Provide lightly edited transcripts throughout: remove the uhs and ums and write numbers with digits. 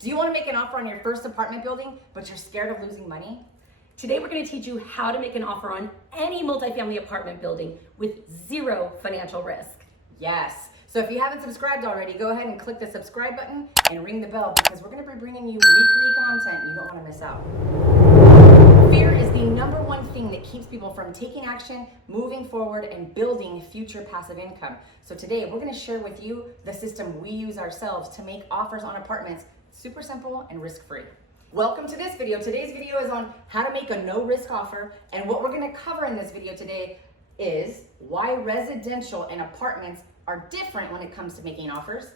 Do you want to make an offer on your first apartment building, but you're scared of losing money? Today we're going to teach you how to make an offer on any multifamily apartment building with zero financial risk. Yes. So if you haven't subscribed already, go ahead and click the subscribe button and ring the bell because we're going to be bringing you weekly content you don't want to miss out. Fear is the number one thing that keeps people from taking action, moving forward, and building future passive income. So today we're going to share with you the system we use ourselves to make offers on apartments super simple and risk-free. Welcome to this video. Today's video is on how to make a no-risk offer, and what we're going to cover in this video today is why residential and apartments are different when it comes to making offers,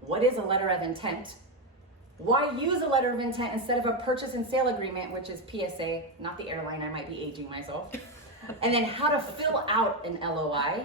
what is a letter of intent, why use a letter of intent instead of a purchase and sale agreement, which is PSA, not the airline, I might be aging myself, and then how to fill out an LOI,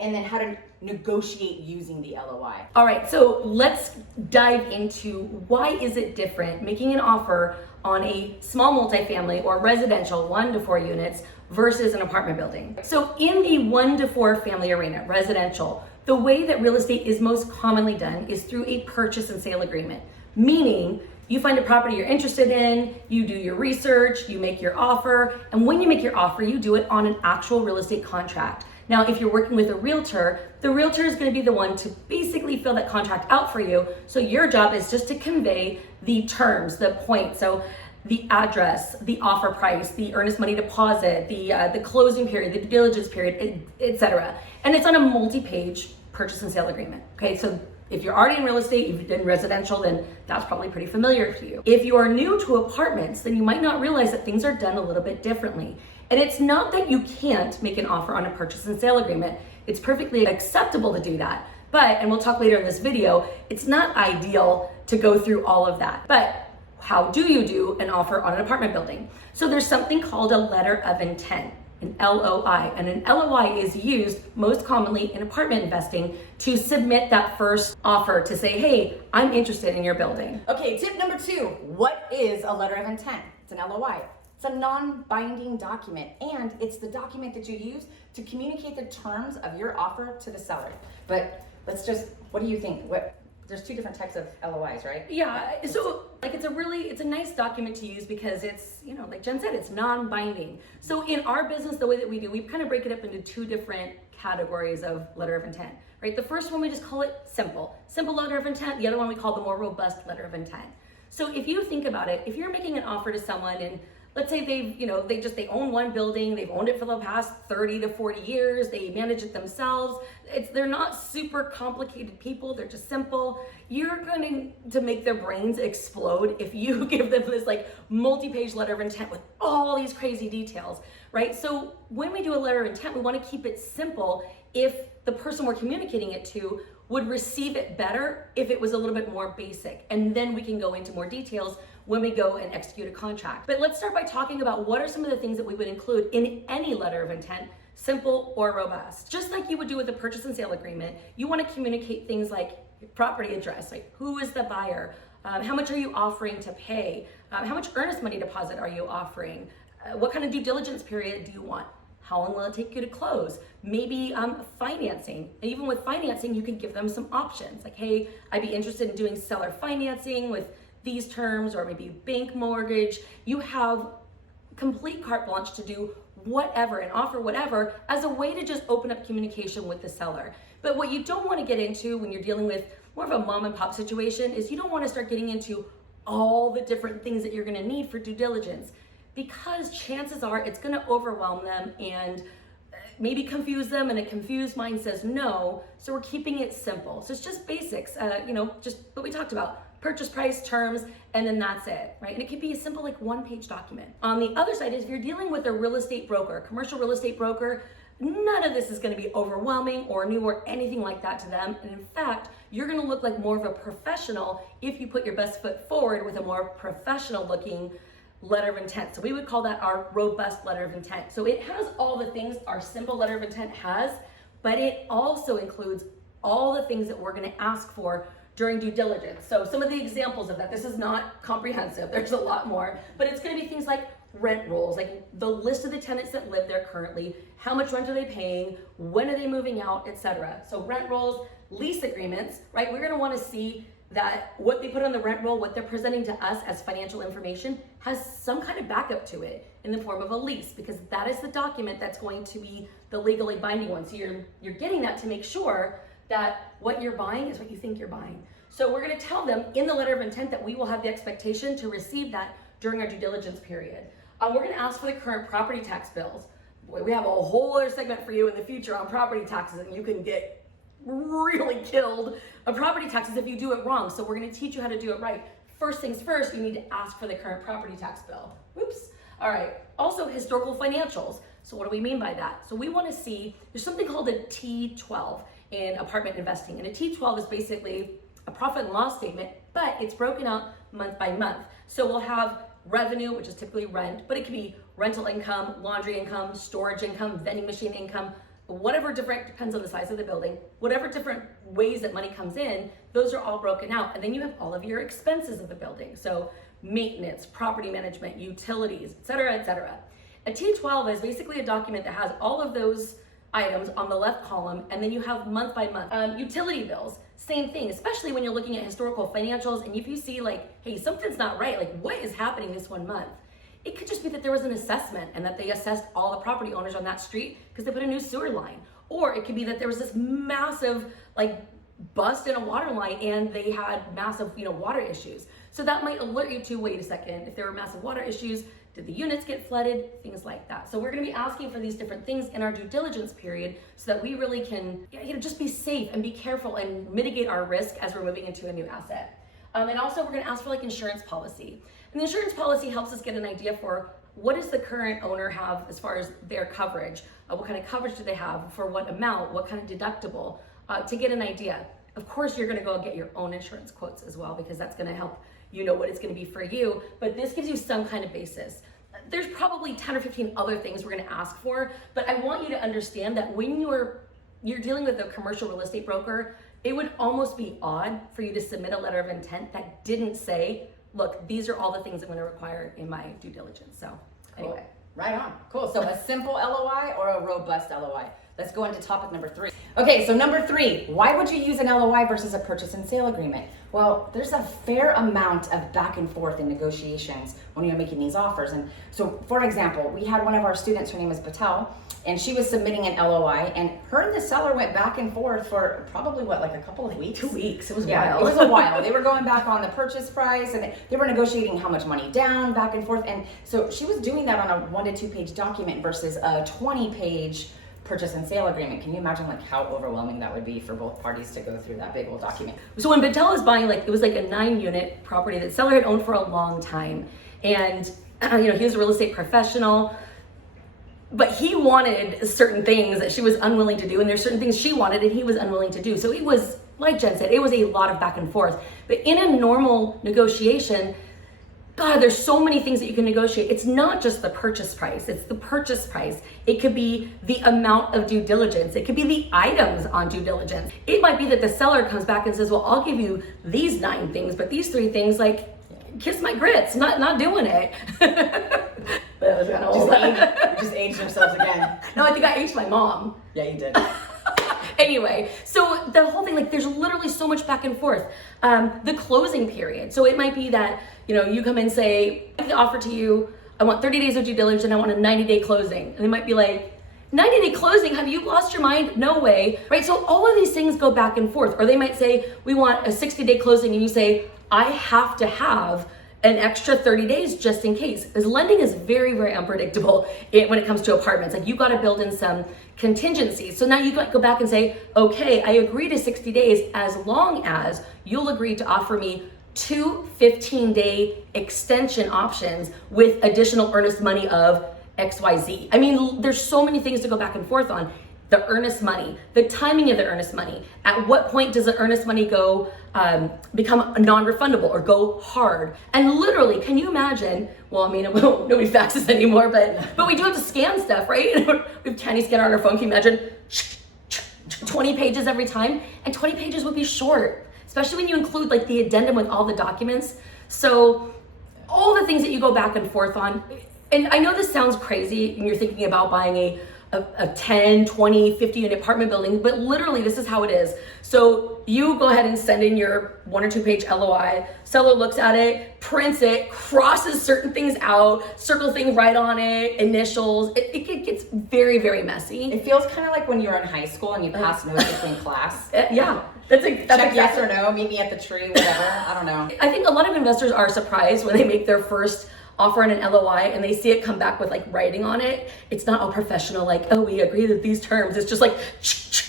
and then how to negotiate using the LOI. All right, so let's dive into why is it different making an offer on a small multifamily or residential 1 to 4 units versus an apartment building. So in the 1 to 4 family arena, residential, the way that real estate is most commonly done is through a purchase and sale agreement, meaning you find a property you're interested in, you do your research, you make your offer, and when you make your offer, you do it on an actual real estate contract. Now, if you're working with a realtor, the realtor is going to be the one to basically fill that contract out for you. So your job is just to convey the terms, the points. So the address, the offer price, the earnest money deposit, the closing period, the due diligence period, etc. And it's on a multi-page purchase and sale agreement. Okay, so if you're already in real estate, you've been residential, then that's probably pretty familiar to you. If you are new to apartments, then you might not realize that things are done a little bit differently. And it's not that you can't make an offer on a purchase and sale agreement. It's perfectly acceptable to do that. But, and we'll talk later in this video, it's not ideal to go through all of that. But how do you do an offer on an apartment building? So there's something called a letter of intent, an LOI. And an LOI is used most commonly in apartment investing to submit that first offer to say, hey, I'm interested in your building. Okay, tip number 2, what is a letter of intent? It's an LOI. It's a non-binding document, and it's the document that you use to communicate the terms of your offer to the seller. But let's just, what do you think? There's 2 different types of LOIs, right? Yeah, so like it's a nice document to use because it's, like Jen said, it's non-binding. So in our business, the way that we do, we kind of break it up into 2 different categories of letter of intent, right? The first one, we just call it simple letter of intent. The other one we call the more robust letter of intent. So if you think about it, if you're making an offer to someone and let's say they own one building, they've owned it for the past 30 to 40 years, they manage it themselves. They're not super complicated people, they're just simple. You're going to make their brains explode if you give them this like multi-page letter of intent with all these crazy details, right? So when we do a letter of intent, we want to keep it simple if the person we're communicating it to would receive it better if it was a little bit more basic. And then we can go into more details when we go and execute a contract. But let's start by talking about what are some of the things that we would include in any letter of intent, simple or robust. Just like you would do with a purchase and sale agreement, you want to communicate things like property address, like who is the buyer, how much are you offering to pay, how much earnest money deposit are you offering, what kind of due diligence period do you want, how long will it take you to close, maybe financing. And even with financing, you can give them some options like, hey, I'd be interested in doing seller financing with these terms, or maybe bank mortgage. You have complete carte blanche to do whatever and offer whatever as a way to just open up communication with the seller. But what you don't want to get into when you're dealing with more of a mom and pop situation is you don't want to start getting into all the different things that you're going to need for due diligence, because chances are it's going to overwhelm them and maybe confuse them, and a confused mind says no. So we're keeping it simple. So it's just basics, just what we talked about. Purchase price, terms, and then that's it, right? And it could be a simple like 1-page document. On the other side is if you're dealing with a real estate broker, a commercial real estate broker, none of this is gonna be overwhelming or new or anything like that to them. And in fact, you're gonna look like more of a professional if you put your best foot forward with a more professional looking letter of intent. So we would call that our robust letter of intent. So it has all the things our simple letter of intent has, but it also includes all the things that we're gonna ask for during due diligence. So some of the examples of that, this is not comprehensive, there's a lot more, but it's gonna be things like rent rolls, like the list of the tenants that live there currently, how much rent are they paying, when are they moving out, etc. So rent rolls, lease agreements, right? We're gonna wanna see that what they put on the rent roll, what they're presenting to us as financial information, has some kind of backup to it in the form of a lease, because that is the document that's going to be the legally binding one. So you're getting that to make sure that what you're buying is what you think you're buying. So we're going to tell them in the letter of intent that we will have the expectation to receive that during our due diligence period. We're going to ask for the current property tax bills. Boy, we have a whole other segment for you in the future on property taxes, and you can get really killed on property taxes if you do it wrong. So we're going to teach you how to do it right. First things first, you need to ask for the current property tax bill. Oops. All right. Also, historical financials. So what do we mean by that? So we want to see, there's something called a T12 in apartment investing. And a T12 is basically a profit and loss statement, but it's broken out month by month. So we'll have revenue, which is typically rent, but it could be rental income, laundry income, storage income, vending machine income, whatever different, depends on the size of the building, whatever different ways that money comes in, those are all broken out. And then you have all of your expenses of the building. So maintenance, property management, utilities, et cetera, et cetera. A T12 is basically a document that has all of those items on the left column, and then you have month by month. Utility bills, same thing, especially when you're looking at historical financials, and if you see like, hey, something's not right, like what is happening this 1 month? It could just be that there was an assessment and that they assessed all the property owners on that street because they put a new sewer line. Or it could be that there was this massive like bust in a water line and they had massive, water issues. So that might alert you to, wait a second, if there were massive water issues, did the units get flooded? Things like that. So we're gonna be asking for these different things in our due diligence period so that we really can just be safe and be careful and mitigate our risk as we're moving into a new asset. And also we're gonna ask for like insurance policy. And the insurance policy helps us get an idea for what does the current owner have as far as their coverage, what kind of coverage do they have, for what amount, what kind of deductible, to get an idea. Of course, you're gonna go get your own insurance quotes as well, because that's gonna help you know what it's gonna be for you, but this gives you some kind of basis. There's probably 10 or 15 other things we're gonna ask for, but I want you to understand that when you're dealing with a commercial real estate broker, it would almost be odd for you to submit a letter of intent that didn't say, look, these are all the things I'm going to require in my due diligence. So anyway. Cool. Right on. Cool. So a simple LOI or a robust LOI? Let's go into topic number 3. Okay, so number 3, why would you use an LOI versus a purchase and sale agreement? Well, there's a fair amount of back and forth in negotiations when you're making these offers. And so, for example, we had one of our students, her name is Patel, and she was submitting an LOI, and her and the seller went back and forth for probably like a couple of weeks? 2 weeks. It was wild. It was a while. They were going back on the purchase price, and they were negotiating how much money down, back and forth. And so she was doing that on a 1 to 2 page document versus a 20 page purchase and sale agreement. Can you imagine like how overwhelming that would be for both parties to go through that big old document? So when Patel was buying, it was like a 9-unit property that seller had owned for a long time. And he was a real estate professional, but he wanted certain things that she was unwilling to do. And there's certain things she wanted and he was unwilling to do. So it was, like Jen said, it was a lot of back and forth. But in a normal negotiation, God, there's so many things that you can negotiate. It's not just the purchase price, it's the purchase price. It could be the amount of due diligence. It could be the items on due diligence. It might be that the seller comes back and says, well, I'll give you these 9 things, but these 3 things, kiss my grits, not doing it. That was kind of just aged ourselves again. No, I think I aged my mom. Yeah, you did. Anyway, so the whole thing, there's literally so much back and forth. The closing period. So it might be that, you come and say, I offer to you, I want 30 days of due diligence and I want a 90-day closing. And they might be like, 90-day closing? Have you lost your mind? No way, right? So all of these things go back and forth. Or they might say, we want a 60-day closing, and you say, I have to have an extra 30 days just in case. Because lending is very, very unpredictable when it comes to apartments. You got to build in some contingencies. So now you got to go back and say, okay, I agree to 60 days as long as you'll agree to offer me 2 15-day extension options with additional earnest money of XYZ. I mean, there's so many things to go back and forth on. The earnest money, the timing of the earnest money. At what point does the earnest money go become non-refundable or go hard? And literally, can you imagine? Well, I mean, nobody faxes anymore, but we do have to scan stuff, right? We have candy scanner on our phone. Can you imagine 20 pages every time? And 20 pages would be short, especially when you include the addendum with all the documents. So all the things that you go back and forth on. And I know this sounds crazy and you're thinking about buying a 10, 20, 50 unit apartment building, but literally this is how it is. So you go ahead and send in your 1 or 2 page LOI, seller looks at it, prints it, crosses certain things out, circle things right on it, initials. It gets very, very messy. It feels kind of like when you're in high school and you pass notes between class. Yeah, that's Check exactly. yes or no, meet me at the tree, whatever. I don't know. I think a lot of investors are surprised when they make their first offer on an LOI and they see it come back with like writing on it. It's not all professional, like, oh, we agree that these terms. It's just like,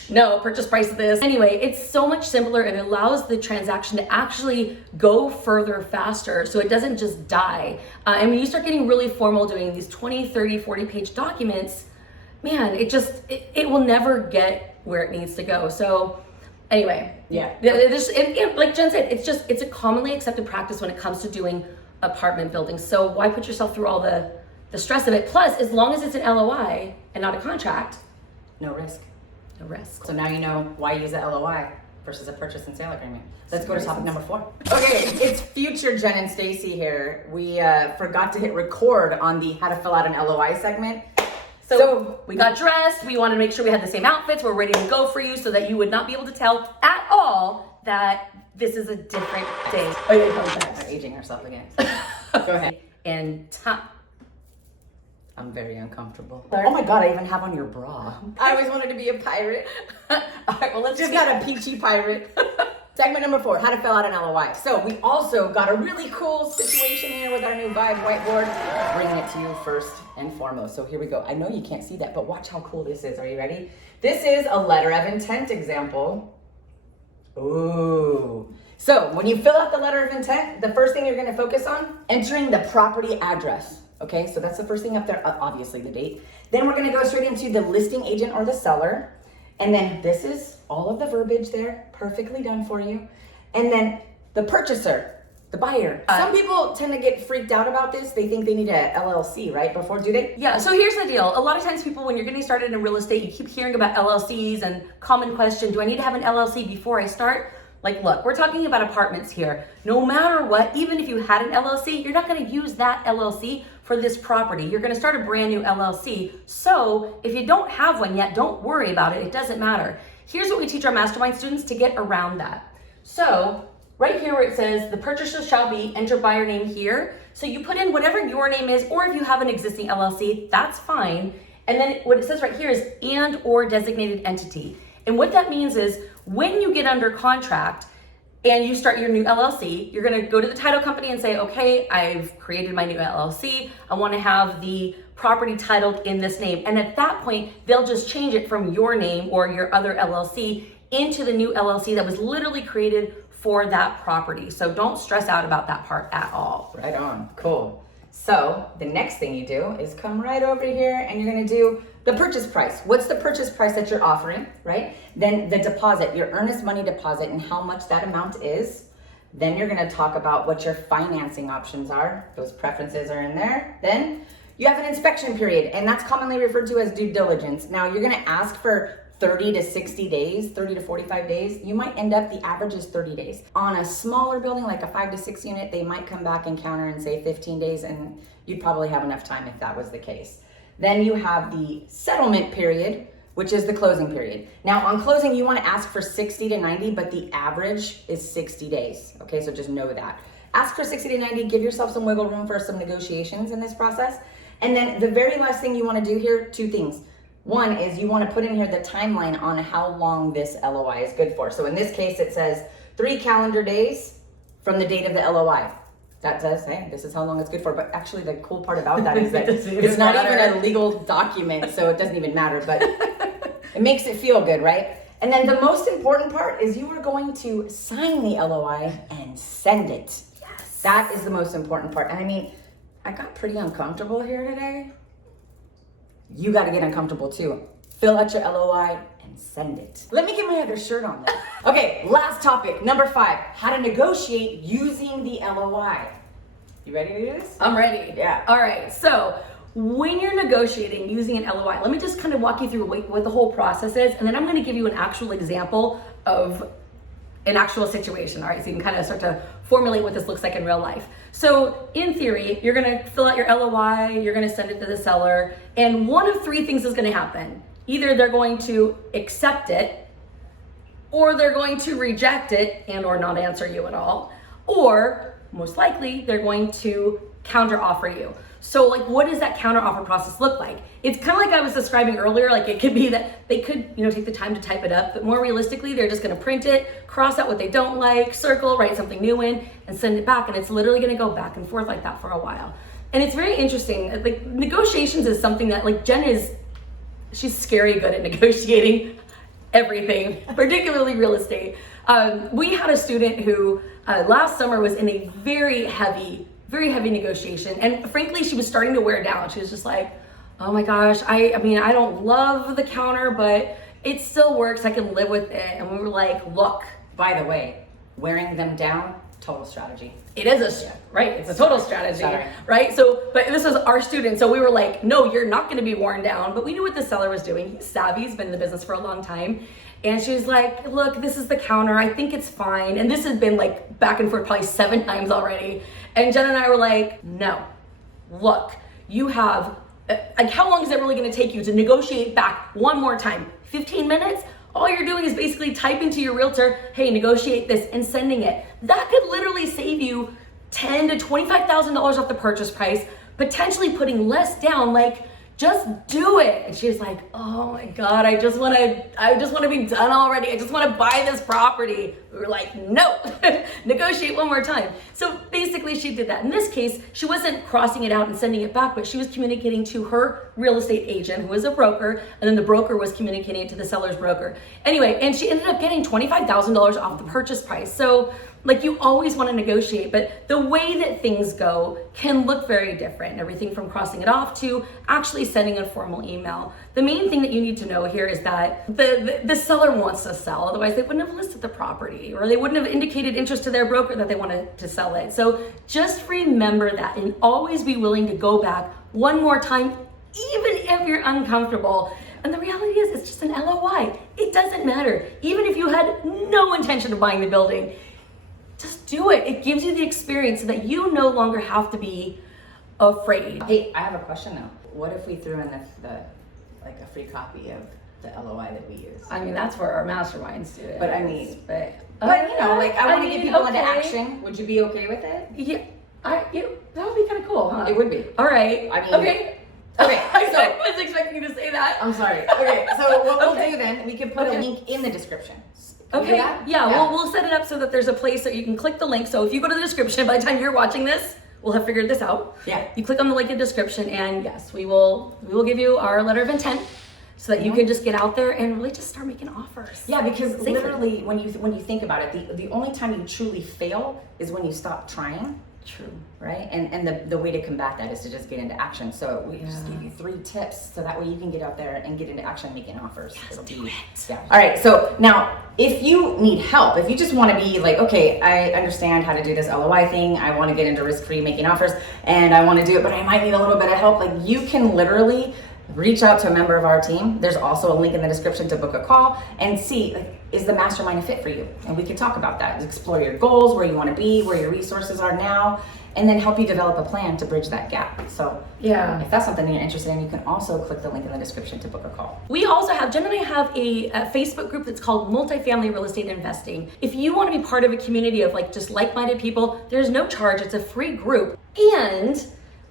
no, purchase price of this. Anyway, it's so much simpler and it allows the transaction to actually go further faster so it doesn't just die. And when you start getting really formal doing these 20, 30, 40 page documents, man, it will never get where it needs to go. So anyway, yeah. And like Jen said, it's a commonly accepted practice when it comes to doing apartment buildings. So why put yourself through all the stress of it? Plus, as long as it's an LOI and not a contract, No risk. no risk. So now you know why use a LOI versus a purchase and sale agreement. Let's go to topic number 4. Okay, it's future Jen and Stacy here. We forgot to hit record on the how to fill out an LOI segment. So we got dressed. We wanted to make sure we had the same outfits. We're ready to go for you so that you would not be able to tell at all that this is a different day. Oh, yeah, we're aging ourselves again. Go ahead. And I'm very uncomfortable. Oh my God, I even have on your bra. I always wanted to be a pirate. all right, well, let's Just not a peachy pirate. Segment number 4, how to fill out an LOI. So we also got a really cool situation here with our new Vibe whiteboard. Bringing it to you first and foremost. So here we go. I know you can't see that, but watch how cool this is. Are you ready? This is a letter of intent example. Ooh. So when you fill out the letter of intent, the first thing you're going to focus on, entering the property address. Okay, so that's the first thing up there, obviously the date. Then we're going to go straight into the listing agent or the seller. And then this is all of the verbiage there, perfectly done for you. And then the purchaser, the buyer. Some people tend to get freaked out about this. They think they need a LLC, right? Before, do they? Yeah, so here's the deal. A lot of times people, when you're getting started in real estate, you keep hearing about LLCs and common question, do I need to have an LLC before I start? Like, look, we're talking about apartments here. No matter what, even if you had an LLC, you're not gonna use that LLC for this property. You're gonna start a brand new LLC. So if you don't have one yet, don't worry about it. It doesn't matter. Here's what we teach our mastermind students to get around that. So right here where it says the purchaser shall be, enter buyer name here. So you put in whatever your name is, or if you have an existing LLC, that's fine. And then what it says right here is and or designated entity. And what that means is when you get under contract and you start your new LLC, you're gonna go to the title company and say, okay, I've created my new LLC. I wanna have the property titled in this name. And at that point, they'll just change it from your name or your other LLC into the new LLC that was literally created for that property. So don't stress out about that part at all. Right on, cool. So the next thing you do is come right over here and you're gonna do the purchase price. What's the purchase price that you're offering, right? Then the deposit, your earnest money deposit and how much that amount is. Then you're gonna talk about what your financing options are. Those preferences are in there. Then you have an inspection period, and that's commonly referred to as due diligence. Now you're gonna ask for 30 to 60 days, 30 to 45 days. You might end up, the average is 30 days. On a smaller building, like a 5 to 6 unit, they might come back and counter and say 15 days, and you'd probably have enough time if that was the case. Then you have the settlement period, which is the closing period. Now on closing, you wanna ask for 60 to 90, but the average is 60 days. Okay, so just know that. Ask for 60 to 90, give yourself some wiggle room for some negotiations in this process. And then the very last thing you wanna do here, 2 things. One is you wanna put in here the timeline on how long this LOI is good for. So in this case, it says 3 calendar days from the date of the LOI. That says, hey, this is how long it's good for. But actually the cool part about that is that it's not even a legal document, so it doesn't even matter, but it makes it feel good, right? And then the most important part is you are going to sign the LOI and send it. Yes. That is the most important part. And I mean, I got pretty uncomfortable here today. You got to get uncomfortable too. Fill out your LOI and send it. Let me get my other shirt on though. Okay, last topic, number 5, how to negotiate using the LOI. You ready to do this? I'm ready. Yeah. All right, so when you're negotiating using an LOI, let me just kind of walk you through what the whole process is, and then I'm gonna give you an actual example of an actual situation, all right? So you can kind of start to formulate what this looks like in real life. So in theory, you're gonna fill out your LOI, you're gonna send it to the seller, and one of three things is gonna happen. Either they're going to accept it, or they're going to reject it and or not answer you at all, or most likely they're going to counter offer you. So like, what does that counter offer process look like? It's kind of like I was describing earlier, like it could be that they could, you know, take the time to type it up, but more realistically, they're just gonna print it, cross out what they don't like, circle, write something new in, and send it back. And it's literally gonna go back and forth like that for a while. And it's very interesting. Like negotiations is something that like she's scary good at negotiating everything, particularly real estate. We had a student who last summer was in a very heavy negotiation, and frankly she was starting to wear down. She was just like, oh my gosh, I mean I don't love the counter, but it still works, I can live with it. And we were like, look, By the way, wearing them down, total strategy. it is right, it's a total strategy. Sorry. Right? So, but this was our student, so we were like, no, you're not going to be worn down. But we knew what the seller was doing. He's savvy, he's been in the business for a long time. And she was like, look, this is the counter, I think it's fine. And this has been like back and forth probably 7 times already. And Jen and I were like, no, look, you have, like, how long is it really going to take you to negotiate back one more time? 15 minutes? All you're doing is basically typing to your realtor, hey, negotiate this, and sending it. That could literally save you $10,000 to $25,000 off the purchase price, potentially putting less down. Like, just do it. And she was like, oh my God, I just want to be done already. I just want to buy this property. We were like, no, negotiate one more time. So basically she did that. In this case, she wasn't crossing it out and sending it back, but she was communicating to her real estate agent, who was a broker, and then the broker was communicating it to the seller's broker. Anyway, and she ended up getting $25,000 off the purchase price. So like, you always want to negotiate, but the way that things go can look very different. Everything from crossing it off to actually sending a formal email. The main thing that you need to know here is that the seller wants to sell, otherwise they wouldn't have listed the property, or they wouldn't have indicated interest to their broker that they wanted to sell it. So just remember that, and always be willing to go back one more time, even if you're uncomfortable. And the reality is, it's just an LOI. It doesn't matter. Even if you had no intention of buying the building, just do it. It gives you the experience so that you no longer have to be afraid. Hey, I have a question though. What if we threw in the like a free copy of the LOI that we use? I mean, that's for our Mastermind students. But I mean, but you know, like I want to get people into okay. action. Would you be okay with it? Yeah, that would be kind of cool, huh? It would be. All right. I mean, okay. Okay, I so was expecting you to say that. I'm sorry. Okay, so what we'll Okay. do then, we can put a Okay. link in the description. Can we do Okay, that? yeah, we'll set it up so that there's a place that you can click the link. So if you go to the description, by the time you're watching this, we'll have figured this out. Yeah. You click on the link in the description, and yes, we will give you our letter of intent so that you can just get out there and really just start making offers. Yeah, because Safely. literally, when you think about it, the only time you truly fail is when you stop trying. True. Right? And the way to combat that is to just get into action. So we just give you 3 tips so that way you can get out there and get into action making offers. Yes, do it. Yeah. All right. So now, if you need help, if you just want to be like, okay, I understand how to do this LOI thing. I want to get into risk-free making offers and I want to do it, but I might need a little bit of help. Like, you can literally reach out to a member of our team. There's also a link in the description to book a call and see, like, is the Mastermind a fit for you? And we can talk about that. Explore your goals, where you want to be, where your resources are now, and then help you develop a plan to bridge that gap. So Yeah. if that's something you're interested in, you can also click the link in the description to book a call. We also have, Jen and I have a Facebook group that's called Multifamily Real Estate Investing. If you want to be part of a community of like just like-minded people, there's no charge. It's a free group. And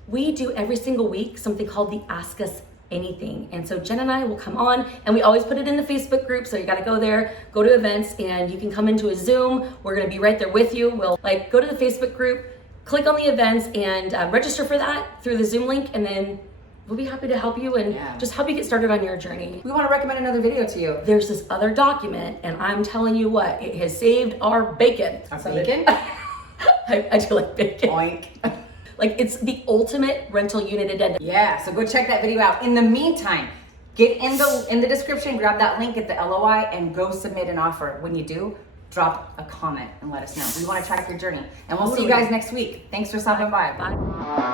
we do every single week something called the Ask Us Anything. And so Jen and I will come on, and we always put it in the Facebook group. So you got to go there, go to events, and you can come into a Zoom. We're going to be right there with you. We'll like go to the Facebook group, click on the events, and register for that through the Zoom link. And then we'll be happy to help you and just help you get started on your journey. We want to recommend another video to you. There's this other document, and I'm telling you what, it has saved our bacon. Our bacon? I do like bacon. Oink. Like, it's the ultimate rental unit addendum. Yeah, so go check that video out. In the meantime, get in the description, grab that link, get the LOI, and go submit an offer. When you do, drop a comment and let us know. We want to track your journey. And we'll see you guys next week. Thanks for stopping by. Bye.